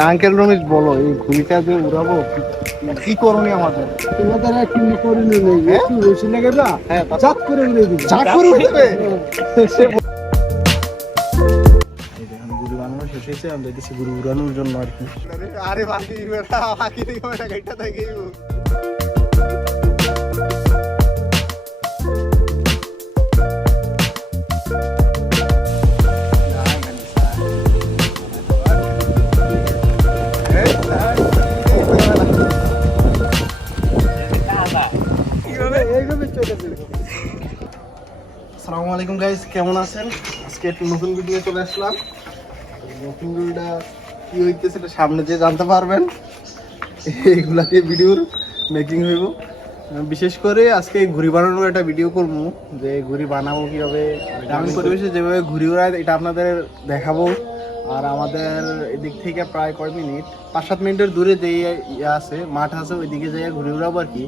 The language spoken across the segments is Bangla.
আঙ্কেল রমেশ বলো এই ঘুড়িটা যে উড়াবো কি- কি করণীয় আমাদের? তোমাদের আর কি করণীয় নেই হ্যাঁ? একটু রশি লাগে না হ্যাঁ চাপ করে উড়ে দিবে। চাপ করে উড়ে দিবে? সে ব- এই যে আমি ঘুড়ি বানানো শেষ হয়েছে আমি দেখতেছি ঘুড়ি উড়ানোর জন্য আর কি। আরে বাকি বেটা বাকি থেকে বেটা থেকে আলাইকুম গাইস কেমন আছেন? আজকে একটু নতুন ভিডিও চলে আসলাম। নতুন ভিডিওটা কি হইতেছে সেটা সামনে যে জানতে পারবেন। এইগুলা দিয়ে ভিডিওর মেকিং হইব। বিশেষ করে আজকে ঘুড়ি বানানোর একটা ভিডিও করব যে ঘুড়ি বানাবো কীভাবে গ্রামীণ পরিবেশে যেভাবে ঘুড়ি ওড়ায় এটা আপনাদের দেখাবো। আর আমাদের এদিক থেকে প্রায় কয় মিনিট পাঁচ সাত মিনিটের দূরে যে ইয়ে আছে মাঠ আছে ওইদিকে যাই ঘুড়ি উড়াবো আর কি।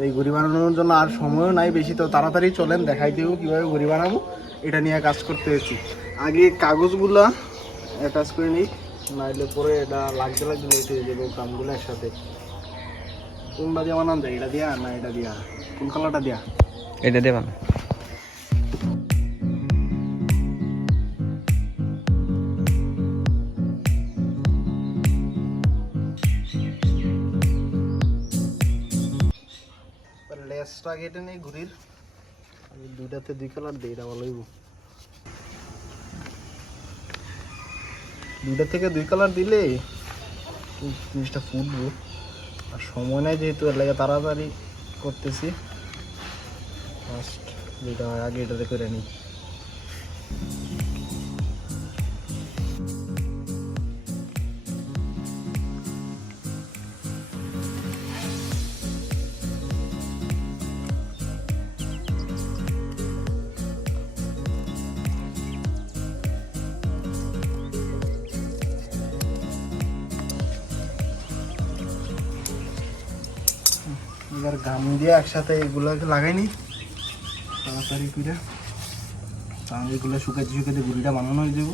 তো এই ঘুরি বানানোর জন্য আর সময়ও নাই, বেশি তো তাড়াতাড়ি চলেন, দেখাই দেবো কীভাবে ঘুড়ি বানাবো। এটা নিয়ে কাজ করতে হয়েছি। আগে কাগজগুলা অ্যাটাচ করে নিই, নাইলে পরে এটা লাগতে লাগতে লেট হয়ে যাবে কামগুলো একসাথে। কোনটা দিয়ে বানান যায় এটা দিয়া না এটা দিয়া? কোন কালারটা দিয়া? এটা দিয়ে না লেসটা কেটে নেই ঘুরির। দুইটাতে দুই কালার দিই এটা ভালো দুইটা থেকে দুই কালার দিলে জিনিসটা ফুটবো। আর সময় নাই যেহেতু, এর লাগে তাড়াতাড়ি করতেছি। ফার্স্ট যেটা হয়, আগে এটাতে করে নিই। এবার গাম দিয়ে একসাথে এগুলোকে লাগাই নি। তাড়াতাড়ি করে। এগুলো শুকাতে শুকাতে গুড়িটা বানানো হয়ে যাব।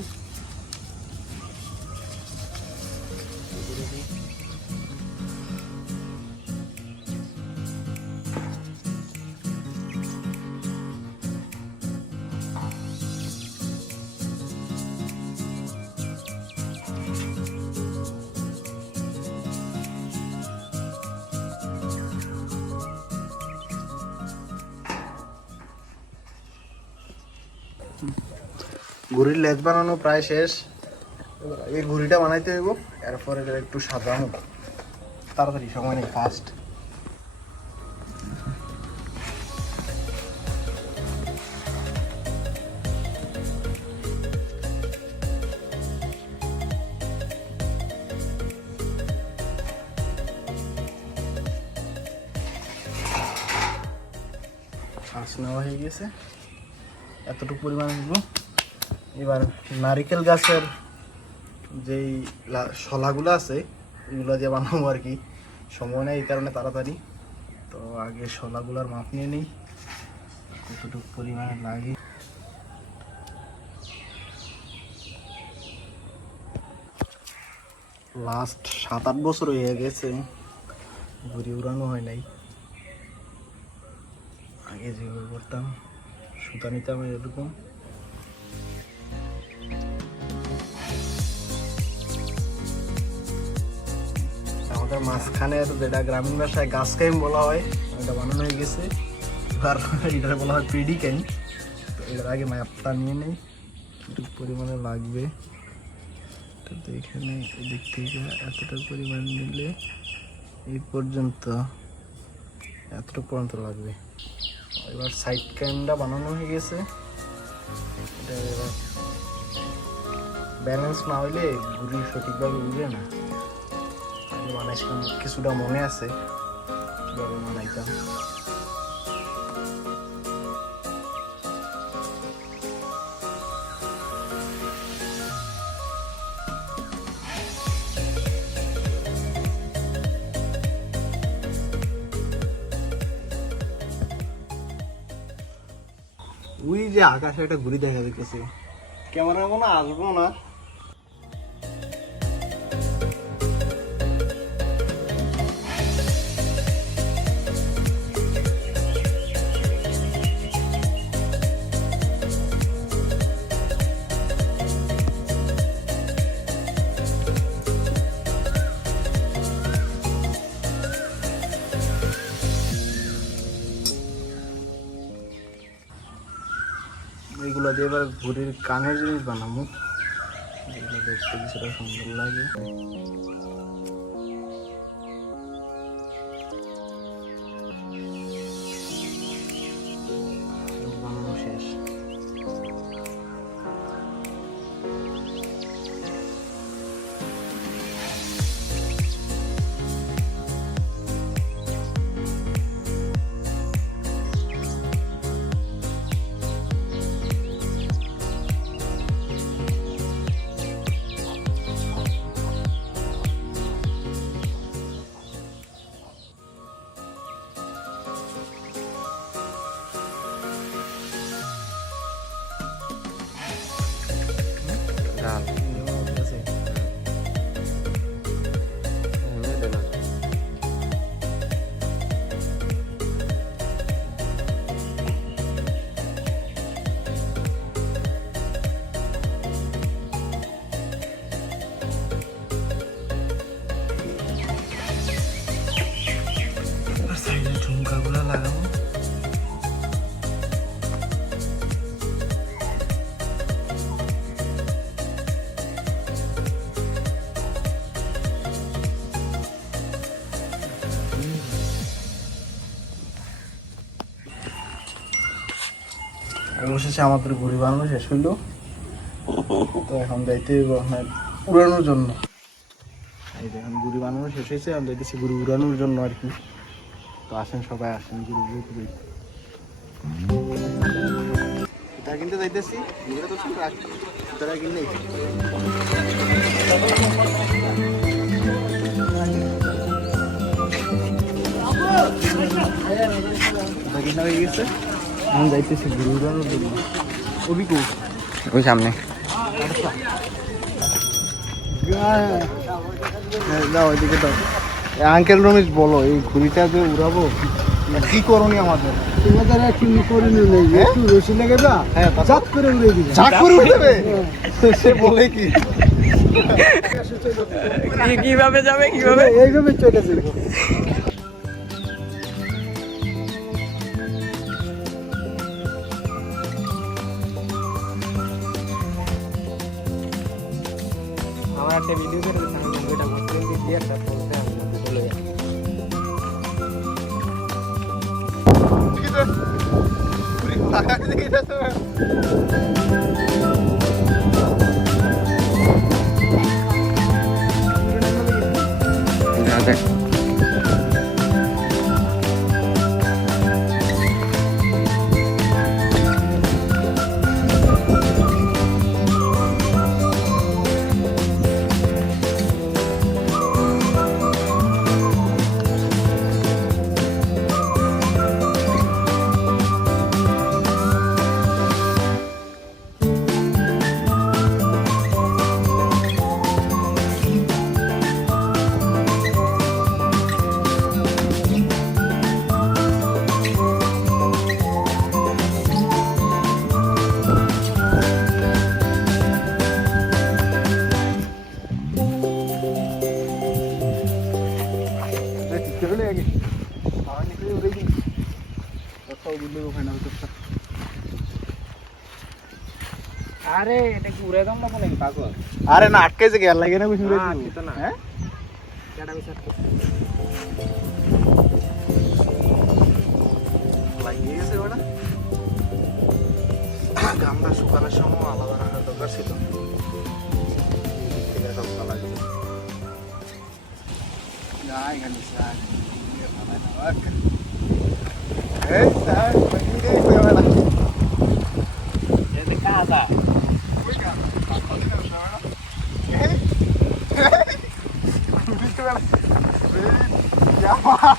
ঘুড়ির লেজ বানানো প্রায় শেষ। এই ঘুড়িটা বানাইতে হইব, এরপর একটু সাজানো। তাড়াতাড়ি, সময় নেই ফাস্ট ফাঁস নেওয়া হয়ে গেছে। এতটুকু পরিমাণ নিব। এবার নারিকেল গাছের যেই শলাগুলো আছে, এগুলো যে বানাবো আর কি, সময় নেই এই কারণে তাড়াতাড়ি। তো আগে শলাগুলোর মাপ নিয়ে নিই, কতটুকু পরিমাণে লাগে। লাস্ট সাত আট বছর হয়ে গেছে ঘুরি উড়ানো হয় নাই। আগে যেগুলো করতাম, সুতা নিতাম এরকম। আমাদের মাঝখানের যেটা গ্রামীণ ভাষায় গাছ কাইম বলা হয় এটা বানানো হয়ে গেছে। আর এটা বলা হয় পিডি কাইম তো এর আগে ম্যাপটা নিয়ে নেই কতটুকু পরিমাণে লাগবে। তো এখানে এদিক থেকে এতটা পরিমাণ নিলে এই পর্যন্ত এতটুকু পর্যন্ত লাগবে। এবার সাইড ক্যামটা বানানো হয়ে গেছে। এটা এবার ব্যালেন্স না হইলে ঘুরি সঠিকভাবে উড়ে না। বানাইছিলাম কিছুটা মনে আছে? কীভাবে বানাইতাম? ওই যে আকাশে একটা ঘুরি দেখা যাচ্ছে ক্যামেরা মনে হয় আসব না। দিয়ে এবার ঘুরির কানের জিনিস বানাবো। যেগুলো দেখতে কিছুটা সুন্দর লাগে। অবশেষে আমাদের ঘুড়ি বানানো শেষ হইল। তো এখন যাইতে উড়ানোর জন্য। এই দেখেন গুড়ি বানানো শেষ হয়েছে আমি যাইতেছি গুড়ি উড়ানোর জন্য আর কি। তো আসেন সবাই, আসেন গুড়ি উড়ে ঘুরে এটা কিনতে যাইতেছি গুড়িটা তো ছিল রাখি সুতরাং কিনলে। এটা কিনা গেছে। আমি যাইতেছি গুড়ি উড়ানোর জন্য অভিকু ওই সামনে। হ্যাঁ, দাও ওইদিকে দাও আঙ্কেল রমেশ বলো এই ঘুড়িটা যে উড়াবো কি করণীয় আমাদের? তোমাদের আর কি করিনি নেই একটু রসি লেগে যা হ্যাঁ চাপ করে উড়ে দিবে। ঝাঁক করে উঠে যাবে সে বলে কি? কীভাবে যাবে কীভাবে? এইভাবে চলে যাবে। একটা ভিডিও করে আরে এটা কি উড়ে দাম নাকি পাগল? আরে না আটকে যে গেল লাগে না বুঝি উড়ে না, তো না। হ্যাঁ? কেডা লাগিয়ে গেছে ওটা। গামটা শুকানোর সময় আলাদা রাখার দরকার ছিল। গেছে। যা এখানে যা। এদিকে ফালাই না, বাক। এই স্যার, এদিকে কই বেড়া? এটা কাজা কই গা? পাতলা দিকে বসা বেড়া। এই, এই, এদিকে বেড়া। এই, যা মার।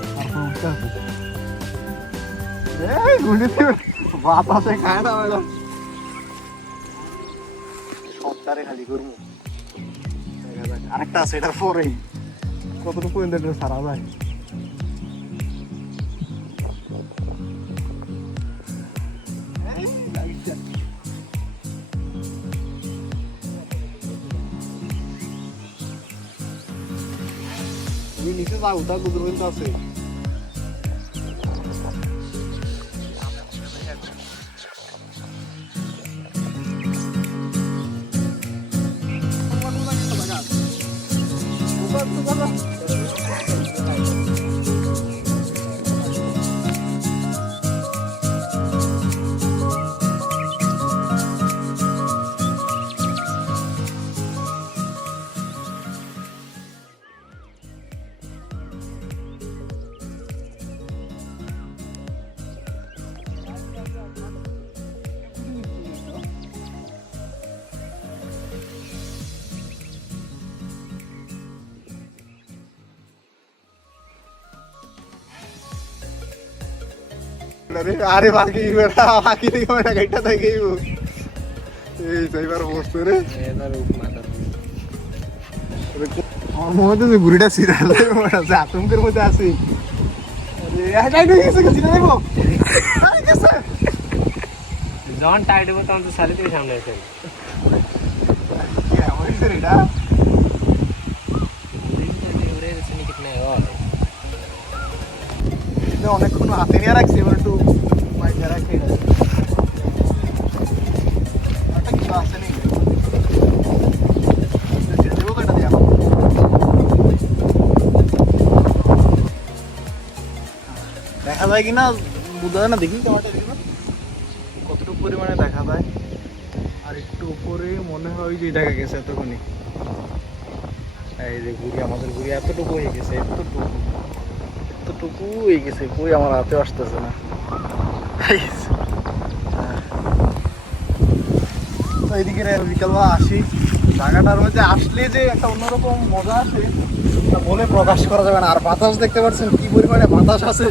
বাতাসে খায় না ম্যাডাম সপ্তাহে খালি করব। আরেকটা আছে এটার পরেই। কতটুকু পর্যন্ত সারা যায়? নিচে যাও তা গুজর পর্যন্ত আরে বাকি বেটা বাকি দিকে বেটা গাইটা থেকে এই সাইবার বসতে রে। আমার মনে হচ্ছে ঘুড়িটা সিরিয়াল আছে আতঙ্কের মধ্যে আছি। যখন টাইট হবে তখন তো সারি থেকে সামনে আসেন কি হয়েছে এটা উড়ে গেছে নি কিতনে और এটা অনেকক্ষণ হাতে নিয়ে রাখছি, এবার একটু মাইকে রাখি। একটা কিছু আছে নি? দেবো দেখা যায় কিনা, বোঝা যায় না, দেখি ক্যামেরাটা দেখি কতটুকু পরিমাণে দেখা যায়? আর একটু উপরে মনে হয় যে দেখা গেছে এতক্ষণই এই যে ঘুরি আমাদের ঘুরি এতটুকু হয়ে গেছে, এতটুকু। এতটুকু হয়ে গেছে, কই আমার হাতে আসতেছে না। তো এদিকে বিকালবেলা আসি। জায়গাটার মধ্যে আসলে যে একটা অন্যরকম মজা আছে বলে প্রকাশ করা যাবে না। আর বাতাস দেখতে পাচ্ছেন কি পরিমাণে বাতাস আছে,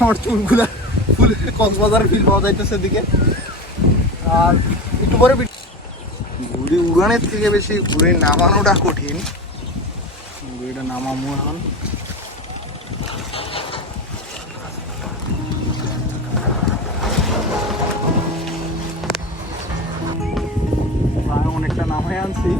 আমার চুলগুলা ফুল কক্সবাজার ফিল পাওয়া যাইতেছে এদিকে। আর একটু পরে ঘুড়ি উড়ানের থেকে বেশি ঘুড়ি নামানোটা কঠিন। ঘুড়িটা নামাবো এখন। অনেকটা নামাই আনছি।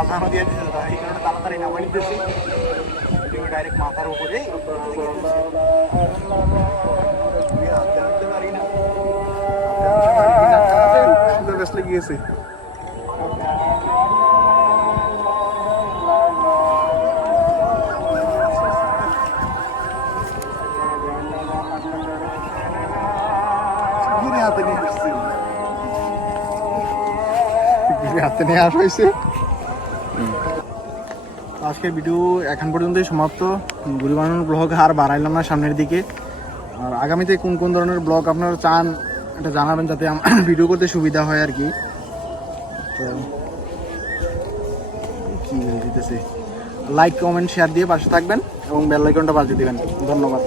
আজানও দিয়ে দাদা এই কারণে তাড়াতাড়ি নামাই নিতেছি। ডাইরেক্ট মাথার উপরে। হাতে হাতে নিয়ে হয়েছে। আজকের ভিডিও এখন পর্যন্তই সমাপ্ত। ঘুরি বানানোর ব্লগ আর বাড়াইলাম না সামনের দিকে। আর আগামীতে কোন কোন ধরনের ব্লগ আপনারা চান, এটা জানাবেন যাতে ভিডিও করতে সুবিধা হয় আর কি। লাইক কমেন্ট শেয়ার দিয়ে পাশে থাকবেন এবং বেল আইকনটা বাজিয়ে দিবেন। ধন্যবাদ।